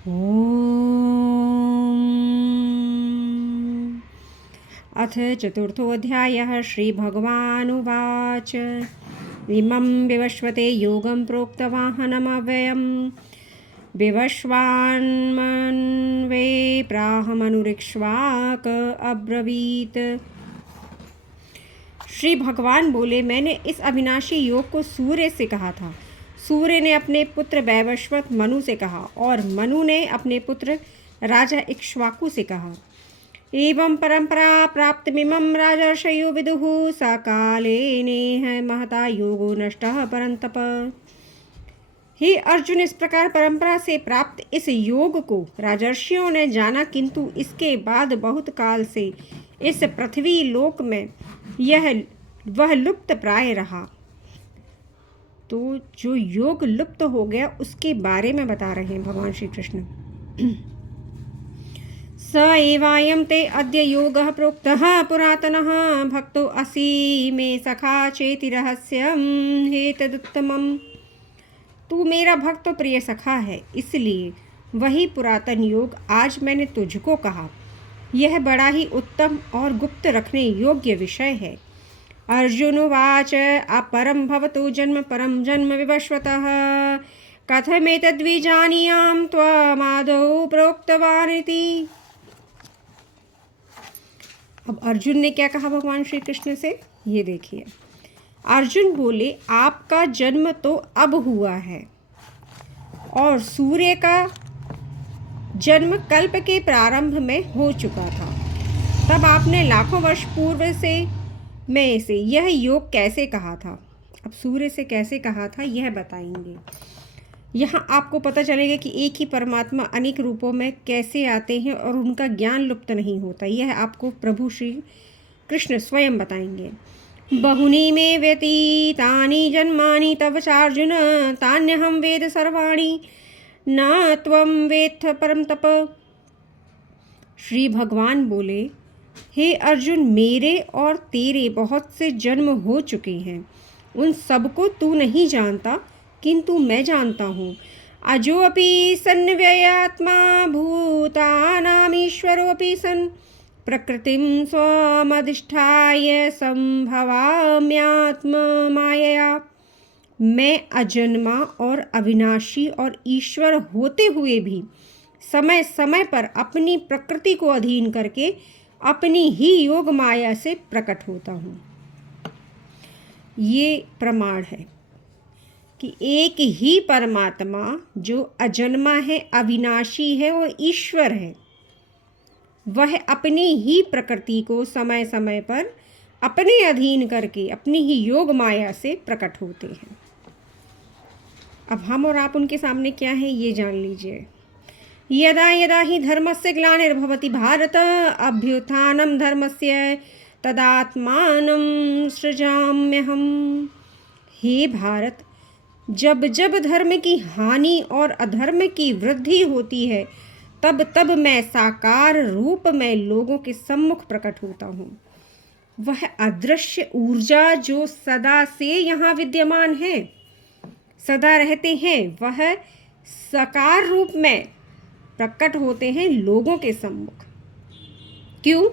ॐ अथ चतुर्थोऽध्यायः। श्रीभगवानुवाच इमं विवस्वते योगं प्रोक्तवाहनमव्ययं विवस्वान्मन्वे प्राहमनुरिक्ष्वाक अब्रवीत। श्री भगवान बोले, मैंने इस अविनाशी योग को सूर्य से कहा था। सूर्य ने अपने पुत्र वैवस्वत मनु से कहा और मनु ने अपने पुत्र राजा इक्ष्वाकु से कहा। एवं परंपरा प्राप्तमिमं राजर्षयो विदुः सकाले नेह महता योगो नष्टः परंतप। हे अर्जुन, इस प्रकार परंपरा से प्राप्त इस योग को राजर्षियों ने जाना, किंतु इसके बाद बहुत काल से इस पृथ्वी लोक में वह लुप्त प्राय रहा। तो जो योग लुप्त हो गया उसके बारे में बता रहे हैं भगवान श्री कृष्ण। स एवायं ते अद्य योगः प्रोक्तः पुरातनः भक्तो असि मे सखा चेति रहस्यं हेतदुत्तमम्। तू मेरा भक्त तो प्रिय सखा है, इसलिए वही पुरातन योग आज मैंने तुझको कहा। यह बड़ा ही उत्तम और गुप्त रखने योग्य विषय है। अर्जुनोवाच अपरं भवतु जन्म परं जन्म विवस्वतः कथमेतद्विजानीयां त्वमादौ प्रोक्तवानिति। अब अर्जुन ने क्या कहा भगवान श्री कृष्ण से, ये देखिए। अर्जुन बोले, आपका जन्म तो अब हुआ है और सूर्य का जन्म कल्प के प्रारंभ में हो चुका था। तब आपने लाखों वर्ष पूर्व से मैं इसे यह योग कैसे कहा था। अब सूर्य से कैसे कहा था यह बताएंगे। यहाँ आपको पता चलेगा कि एक ही परमात्मा अनेक रूपों में कैसे आते हैं और उनका ज्ञान लुप्त नहीं होता। यह आपको प्रभु श्री कृष्ण स्वयं बताएंगे। बहुनी में व्यतीतानि जन्मानि तव चार्जुन तान्यहं वेद सर्वाणि न त्वं वेत्थ परम तप। श्री भगवान बोले, हे अर्जुन, मेरे और तेरे बहुत से जन्म हो चुके हैं। उन सबको तू नहीं जानता, किंतु मैं जानता हूँ। अजो अपि सन्व्ययात्मा भूतानामीश्वरोऽपि सन् प्रकृतिं स्वमधिष्ठाय संभवाम्यात्म मायया। मैं अजन्मा और अविनाशी और ईश्वर होते हुए भी समय समय पर अपनी प्रकृति को अधीन करके अपनी ही योग माया से प्रकट होता हूँ। ये प्रमाण है कि एक ही परमात्मा जो अजन्मा है, अविनाशी है और ईश्वर है, वह अपनी ही प्रकृति को समय समय पर अपने अधीन करके अपनी ही योग माया से प्रकट होते हैं। अब हम और आप उनके सामने क्या हैं ये जान लीजिए। यदा यदा हि धर्मस्य ग्लानिर्भवति भारत अभ्युत्थानं धर्मस्य तदात्मानं सृजाम्यहम्। हे भारत, जब जब धर्म की हानि और अधर्म की वृद्धि होती है, तब तब मैं साकार रूप में लोगों के सम्मुख प्रकट होता हूँ। वह अदृश्य ऊर्जा जो सदा से यहाँ विद्यमान है, सदा रहते हैं, वह साकार रूप में प्रकट होते हैं लोगों के सम्मुख। क्यों?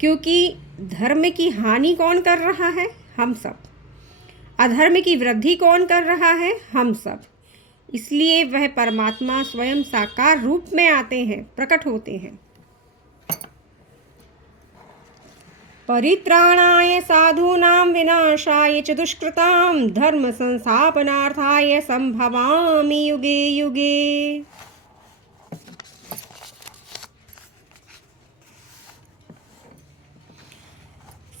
क्योंकि धर्म की हानि कौन कर रहा है? हम सब। अधर्म की वृद्धि कौन कर रहा है? हम सब। इसलिए वह परमात्मा स्वयं साकार रूप में आते हैं, प्रकट होते हैं। परित्राणाय साधूनां विनाशाय च दुष्कृतां धर्म संस्थापनार्थाय संभवामि युगे युगे।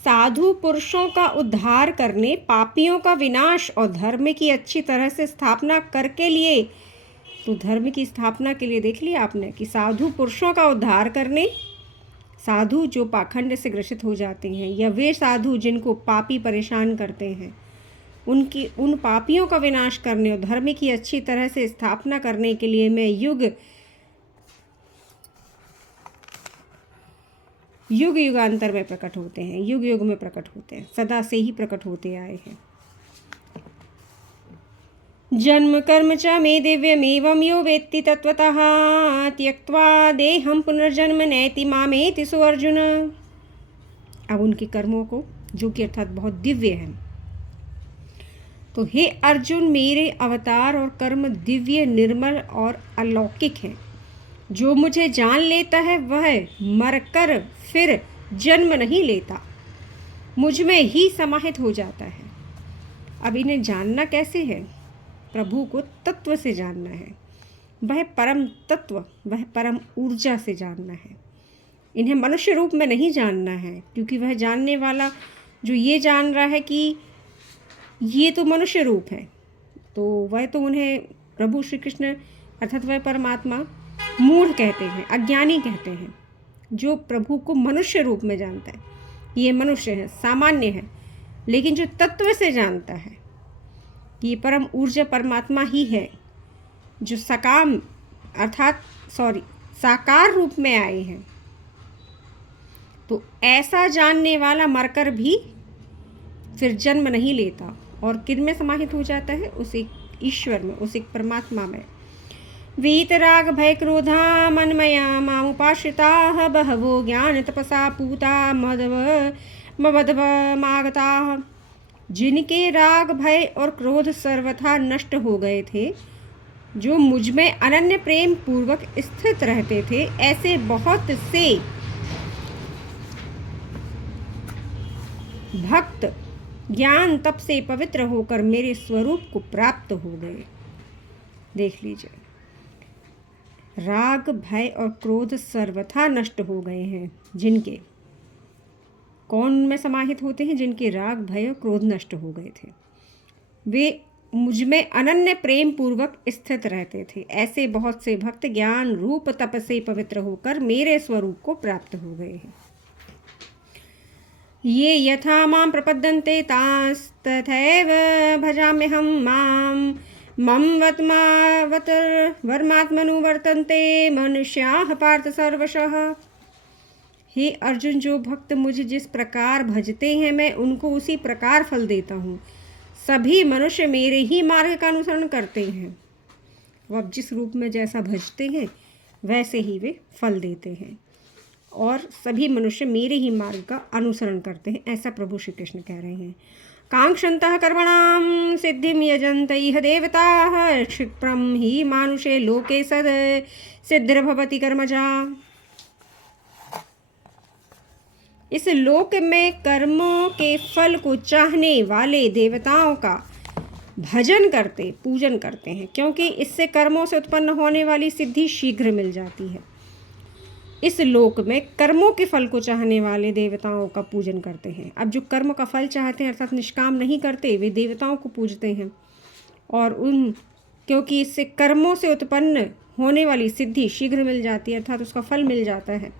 साधु पुरुषों का उद्धार करने, पापियों का विनाश और धर्म की अच्छी तरह से स्थापना करके लिए। तो धर्म की स्थापना के लिए देख लिया आपने कि साधु पुरुषों का उद्धार करने, साधु जो पाखंड से ग्रसित हो जाते हैं या वे साधु जिनको पापी परेशान करते हैं, उन पापियों का विनाश करने और धर्म की अच्छी तरह से स्थापना करने के लिए मैं युग युगांतर में प्रकट होते हैं, युग युग में प्रकट होते हैं, सदा से ही प्रकट होते आए हैं। जन्म कर्म च मे दिव्यमेवं यो वेत्ति तत्त्वतः त्यक्त्वा देहं पुनर्जन्म नैति मामेति सो अर्जुन। अब उनके कर्मों को, जो कि अर्थात बहुत दिव्य है, तो हे अर्जुन, मेरे अवतार और कर्म दिव्य, निर्मल और अलौकिक हैं। जो मुझे जान लेता है वह मरकर फिर जन्म नहीं लेता, मुझ में ही समाहित हो जाता है। अब इन्हें जानना कैसे है? प्रभु को तत्व से जानना है, वह परम तत्व, वह परम ऊर्जा से जानना है। इन्हें मनुष्य रूप में नहीं जानना है, क्योंकि वह जानने वाला जो ये जान रहा है कि ये तो मनुष्य रूप है, तो वह तो उन्हें प्रभु श्री कृष्ण अर्थात वह परमात्मा मूढ़ कहते हैं, अज्ञानी कहते हैं। जो प्रभु को मनुष्य रूप में जानता है, ये मनुष्य है, सामान्य है, लेकिन जो तत्व से जानता है कि ये परम ऊर्जा परमात्मा ही है, जो साकार रूप में आए हैं, तो ऐसा जानने वाला मरकर भी फिर जन्म नहीं लेता और किन में समाहित हो जाता है? उस एक ईश्वर में, उस एक परमात्मा में। वीतराग भय क्रोधा मनमया मामुपाश्रिताः बहवो ज्ञान तपसा पूता मदवमागताः। जिनके राग भय और क्रोध सर्वथा नष्ट हो गए थे, जो मुझ में अनन्य प्रेम पूर्वक स्थित रहते थे, ऐसे बहुत से भक्त ज्ञान तप से पवित्र होकर मेरे स्वरूप को प्राप्त हो गए। देख लीजिए, राग भय और क्रोध सर्वथा नष्ट हो गए हैं। जिनके, कौन में समाहित होते हैं? जिनके राग भय और क्रोध नष्ट हो गए थे, वे मुझ में अनन्य प्रेम पूर्वक स्थित रहते थे। ऐसे बहुत से भक्त ज्ञान रूप तप से पवित्र होकर मेरे स्वरूप को प्राप्त हो गए हैं। ये यथा मां प्रपद्यन्ते तांस्तथैव भजाम्यहं मां मम वर्मात्मनुवर्तन्ते मनुष्याः पार्थ सर्वशः। हे अर्जुन, जो भक्त मुझे जिस प्रकार भजते हैं, मैं उनको उसी प्रकार फल देता हूँ। सभी मनुष्य मेरे ही मार्ग का अनुसरण करते हैं। वह जिस रूप में जैसा भजते हैं वैसे ही वे फल देते हैं, और सभी मनुष्य मेरे ही मार्ग का अनुसरण करते हैं, ऐसा प्रभु श्री कृष्ण कह रहे हैं। कांक्षन्तः कर्मणां सिद्धिं यजन्त इह देवताः क्षिप्रं हि मानुषे लोके सद सिद्धिर्भवति कर्मजा। इस लोक में कर्मों के फल को चाहने वाले देवताओं का भजन करते, पूजन करते हैं, क्योंकि इससे कर्मों से उत्पन्न होने वाली सिद्धि शीघ्र मिल जाती है। इस लोक में कर्मों के फल को चाहने वाले देवताओं का पूजन करते हैं। अब जो कर्म का फल चाहते हैं अर्थात निष्काम नहीं करते, वे देवताओं को पूजते हैं, और क्योंकि इससे कर्मों से उत्पन्न होने वाली सिद्धि शीघ्र मिल जाती है, अर्थात उसका फल मिल जाता है,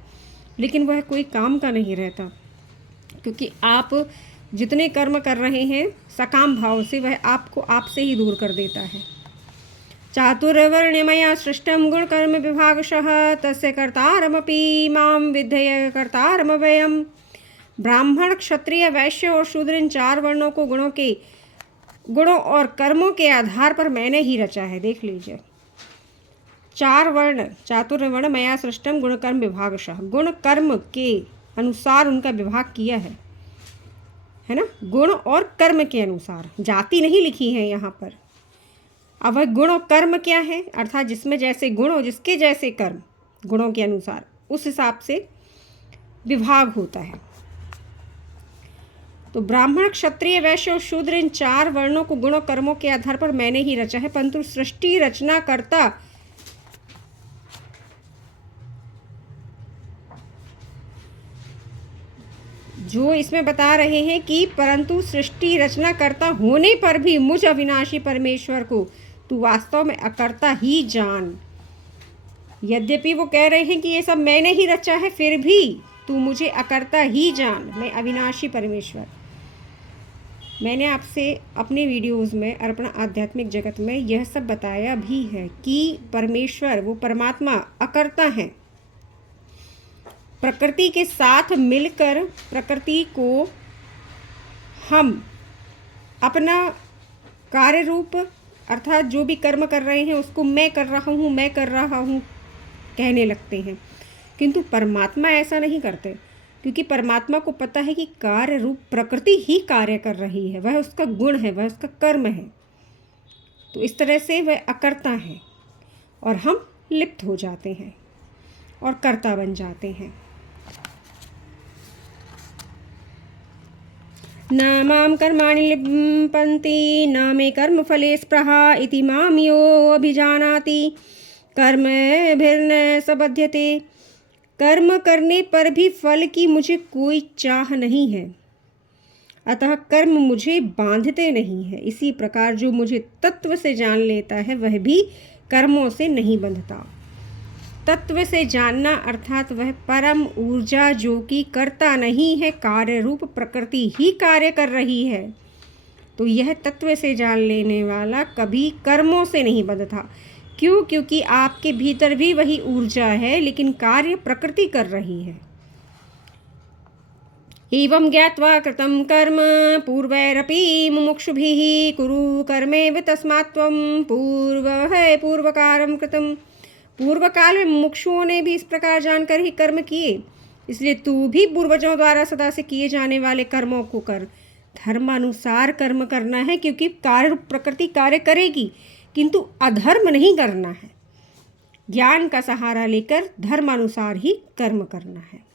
लेकिन वह कोई काम का नहीं रहता, क्योंकि आप जितने कर्म कर रहे हैं सकाम भाव से, वह आपको आपसे ही दूर कर देता है। चातुर्वर्ण्यमया सृष्टं गुणकर्म विभागशः तस्य कर्तारमपि मां विद्धय कर्तारमव्ययम्। ब्राह्मण, क्षत्रिय, वैश्य और शूद्र, इन 4 वर्णों को गुणों और कर्मों के आधार पर मैंने ही रचा है। देख लीजिए, 4 वर्ण, चातुर्वर्ण मया सृष्टम गुण कर्म विभागशः, गुण कर्म के अनुसार उनका विभाग किया है ना, गुण और कर्म के अनुसार, जाति नहीं लिखी है यहाँ पर। अब वह गुण और कर्म क्या है? अर्थात जिसमें जैसे गुण और जिसके जैसे कर्म, गुणों के अनुसार उस हिसाब से विभाग होता है। तो ब्राह्मण, क्षत्रिय, वैश्य और शूद्र, इन 4 वर्णों को गुण और कर्मों के आधार पर मैंने ही रचा है, परंतु सृष्टि रचना करता जो इसमें बता रहे हैं कि परंतु सृष्टि रचना करता होने पर भी मुझ अविनाशी परमेश्वर को तू वास्तव में अकर्ता ही जान। यद्यपि वो कह रहे हैं कि ये सब मैंने ही रचा है, फिर भी तू मुझे अकर्ता ही जान, मैं अविनाशी परमेश्वर। मैंने आपसे अपने वीडियोस में और अपना आध्यात्मिक जगत में यह सब बताया भी है कि परमेश्वर, वो परमात्मा अकर्ता हैं। प्रकृति के साथ मिलकर प्रकृति को हम अपना कार्य रूप अर्थात जो भी कर्म कर रहे हैं उसको मैं कर रहा हूँ, मैं कर रहा हूँ कहने लगते हैं। किंतु परमात्मा ऐसा नहीं करते, क्योंकि परमात्मा को पता है कि कार्य रूप प्रकृति ही कार्य कर रही है, वह उसका गुण है, वह उसका कर्म है। तो इस तरह से वह अकर्ता है और हम लिप्त हो जाते हैं और कर्ता बन जाते हैं। न मां कर्माणि लिप्यन्ते न मे कर्मफले स्पृहा इति मां यो अभिजानाति कर्मभिर्न सबध्यते। कर्म करने पर भी फल की मुझे कोई चाह नहीं है, अतः कर्म मुझे बांधते नहीं है। इसी प्रकार जो मुझे तत्व से जान लेता है वह भी कर्मों से नहीं बंधता। तत्व से जानना अर्थात वह परम ऊर्जा जो कि कर्ता नहीं है, कार्य रूप प्रकृति ही कार्य कर रही है। तो यह तत्व से जान लेने वाला कभी कर्मों से नहीं बंधता। क्यों? क्योंकि आपके भीतर भी वही ऊर्जा है, लेकिन कार्य प्रकृति कर रही है। एवं ज्ञात्वा कृतं कर्म पूर्वैरपि मुमुक्षुभिः कुरु कर्मेव तस्मात् त्वं पूर्वकारं कृतं। पूर्व काल में मुमुक्षुओं ने भी इस प्रकार जानकर ही कर्म किए, इसलिए तू भी पूर्वजों द्वारा सदा से किए जाने वाले कर्मों को कर। धर्मानुसार कर्म करना है, क्योंकि कार्य प्रकृति कार्य करेगी, किंतु अधर्म नहीं करना है। ज्ञान का सहारा लेकर धर्मानुसार ही कर्म करना है।